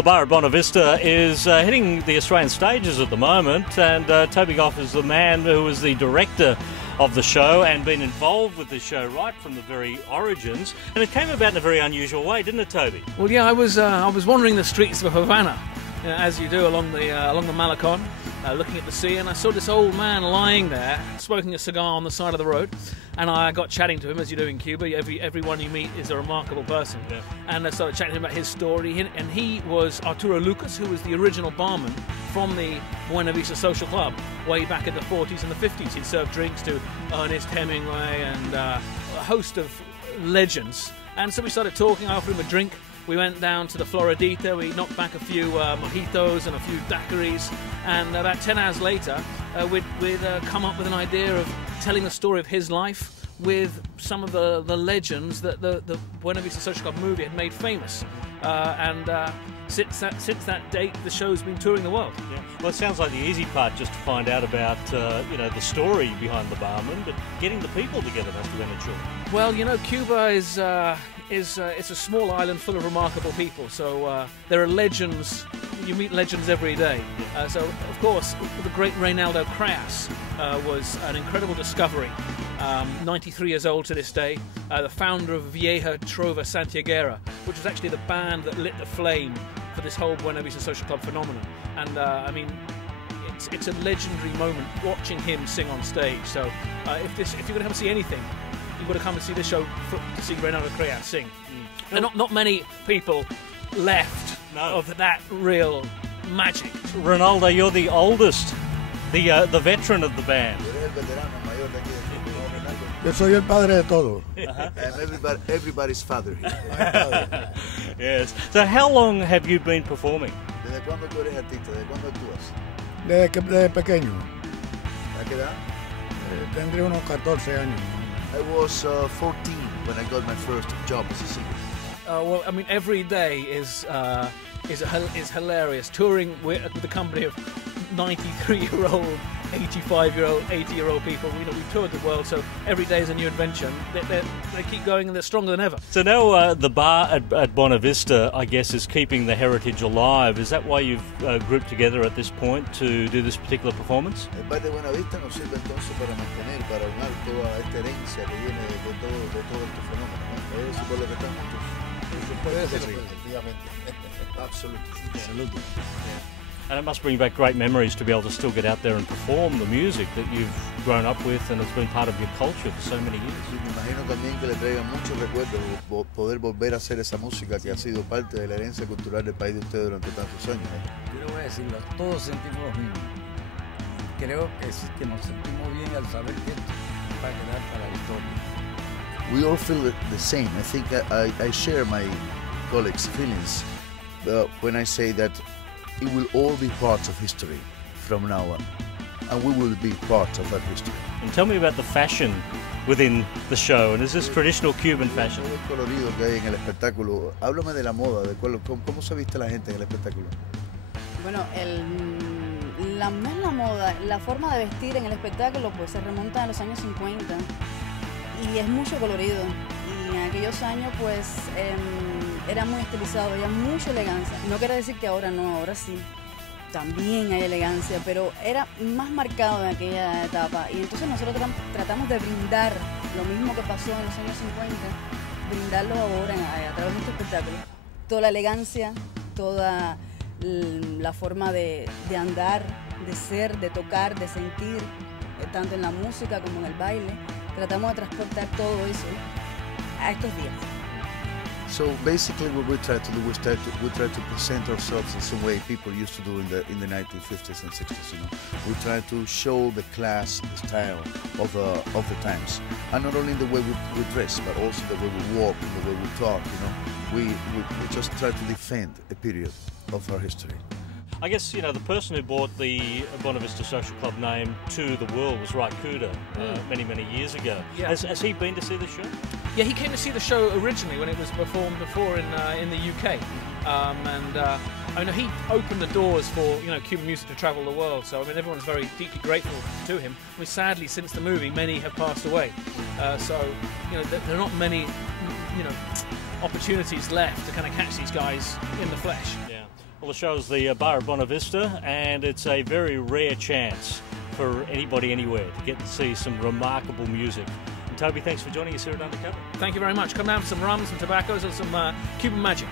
the Bar At Buena Vista is hitting the Australian stages at the moment, and Toby Gough is the man who is the director of the show and been involved with the show right from the very origins. And it came about in a very unusual way, didn't it, Toby? Well, yeah, I was wandering the streets of Havana, as you do along the Malecon, looking at the sea, and I saw this old man lying there, smoking a cigar on the side of the road. And I got chatting to him, as you do in Cuba. Everyone you meet is a remarkable person. Yeah. And I started chatting to him about his story. And he was Arturo Lucas, who was the original barman from the Buena Vista Social Club way back in the 40s and the 50s. He'd served drinks to Ernest Hemingway and a host of legends. And so we started talking. I offered him a drink. We went down to the Floridita, we knocked back a few mojitos and a few daiquiris, and about 10 hours later we'd come up with an idea of telling the story of his life with some of the legends that the Buena Vista Social Club movie had made famous. Since that date, the show's been touring the world. Yeah. Well, it sounds like the easy part just to find out about the story behind the barman, but getting the people together must have been a chore. Well, Cuba is it's a small island full of remarkable people. So there are legends. You meet legends every day. So of course, the great Reynaldo Creagh was an incredible discovery. 93 years old to this day, the founder of Vieja Trova Santiaguera, which was actually the band that lit the flame for this whole Buena Vista Social Club phenomenon. And I mean, it's a legendary moment watching him sing on stage. So if you're going to come see anything, you've got to come and see this show to see Reynaldo Creagh sing. And not many people left of that real magic. Reynaldo, you're the oldest, the veteran of the band. Yo soy el padre de todo. And everybody's father here. Yes. So how long have you been performing? ¿Desde cuándo tú eres artista? ¿Desde cuándo actúas? Desde pequeño. ¿A qué edad? Tendré unos 14 años. I was 14 when I got my first job as a singer. Well, I mean, every day is hilarious. Touring with the company of 93-year-old, 85-year-old, 80-year-old people. We've toured the world, so every day is a new adventure. They keep going, and they're stronger than ever. So now the Bar at Buena Vista, I guess, is keeping the heritage alive. Is that why you've grouped together at this point to do this particular performance? El Bar de Buena Vista nos sirve entonces para mantener, para unir toda esta herencia que viene de todo este fenómeno, ¿no? Es por lo que estamos juntos. Absolutely. Yeah. And it must bring back great memories to be able to still get out there and perform the music that you've grown up with and it's been part of your culture for so many years. Sí, me imagino también que le traiga muchos recuerdos poder volver a hacer esa música que ha sido parte de la herencia cultural del país de ustedes durante tantos años. Yo le voy a decirlo, todos sentimos lo mismo. Creo que nos sentimos bien al saber que esto va a quedar para la historia. We all feel the same. I think I share my colleagues' feelings when I say that it will all be part of history from now on, and we will be part of that history. And tell me about the fashion within the show, and is this traditional Cuban fashion? Todo el colorido que hay en el espectáculo. Háblame de la moda, de cómo se viste la gente en el espectáculo. Bueno, no es la moda, la forma de vestir en el espectáculo pues se remonta a los años 50 y es mucho colorido. Y en aquellos años pues era muy estilizado, había mucha elegancia. No quiere decir que ahora no, ahora sí. También hay elegancia, pero era más marcado en aquella etapa. Y entonces nosotros tratamos de brindar lo mismo que pasó en los años 50, brindarlo ahora a través de este espectáculo. Toda la elegancia, toda la forma de andar, de ser, de tocar, de sentir, tanto en la música como en el baile. Tratamos de transportar todo eso a estos días. So basically, what we try to do, we try to present ourselves in some way people used to do in the 1950s and 60s. We try to show the class, the style of the times, and not only in the way we dress, but also the way we walk, and the way we talk. We just try to defend a period of our history. I guess, the person who brought the Buena Vista Social Club name to the world was Ray Couder many, many years ago. Yeah. Has he been to see the show? Yeah, he came to see the show originally when it was performed before in the UK. I mean, he opened the doors for Cuban music to travel the world. So I mean, everyone's very deeply grateful to him. I mean, sadly, since the movie, many have passed away. So there are not many opportunities left to kind of catch these guys in the flesh. Yeah. Well, the show's the Bar At Buena Vista, and it's a very rare chance for anybody anywhere to get to see some remarkable music. And Toby, thanks for joining us here at Undercover. Thank you very much. Come down for some rum, some tobaccos, and some Cuban magic.